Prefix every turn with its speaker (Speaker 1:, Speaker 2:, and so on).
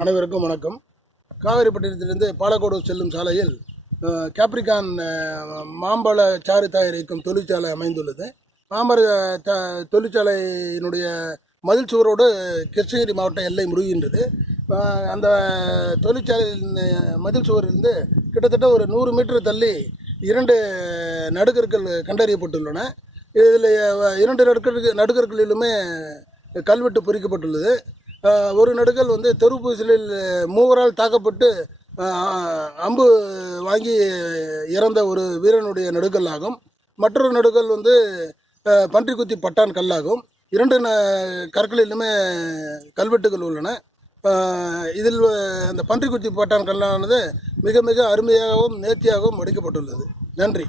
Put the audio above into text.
Speaker 1: அனைவருக்கும் வணக்கம். காவிரிப்பட்டினத்திலிருந்து பாலக்கோடு செல்லும் சாலையில் கேப்ரிகான் மாம்பழ சாறு தயாரிக்கும் தொழிற்சாலை அமைந்துள்ளது. மாம்பழ தொழிற்சாலையினுடைய மதில் சுவரோடு கிருஷ்ணகிரி மாவட்ட எல்லை முருகின்றது அந்த தொழிற்சாலையின் மதில் சுவரிலிருந்து கிட்டத்தட்ட ஒரு நூறு மீட்டர் தள்ளி இரண்டு நடுக்கற்கள் கண்டறியப்பட்டுள்ளன. இதில் இரண்டு நடுக்கற்கு நடுக்கற்களிலுமே கல்வெட்டு பொறிக்கப்பட்டுள்ளது. ஒரு நடுக்கல் வந்து தெருப்பூசலில் மூவரால் தாக்கப்பட்டு அம்பு வாங்கி இறந்த ஒரு வீரனுடைய நடுக்கல் ஆகும் மற்றொரு நடுக்கல் வந்து பன்றிக்குத்தி பட்டான் கல்லாகும். இரண்டு ந கற்களிலுமே கல்வெட்டுகள் உள்ளன. இதில் அந்த பன்றிக்குட்டி பட்டான் கல்லானது மிக மிக அருமையாகவும் நேர்த்தியாகவும் அடிக்கப்பட்டுள்ளது நன்றி.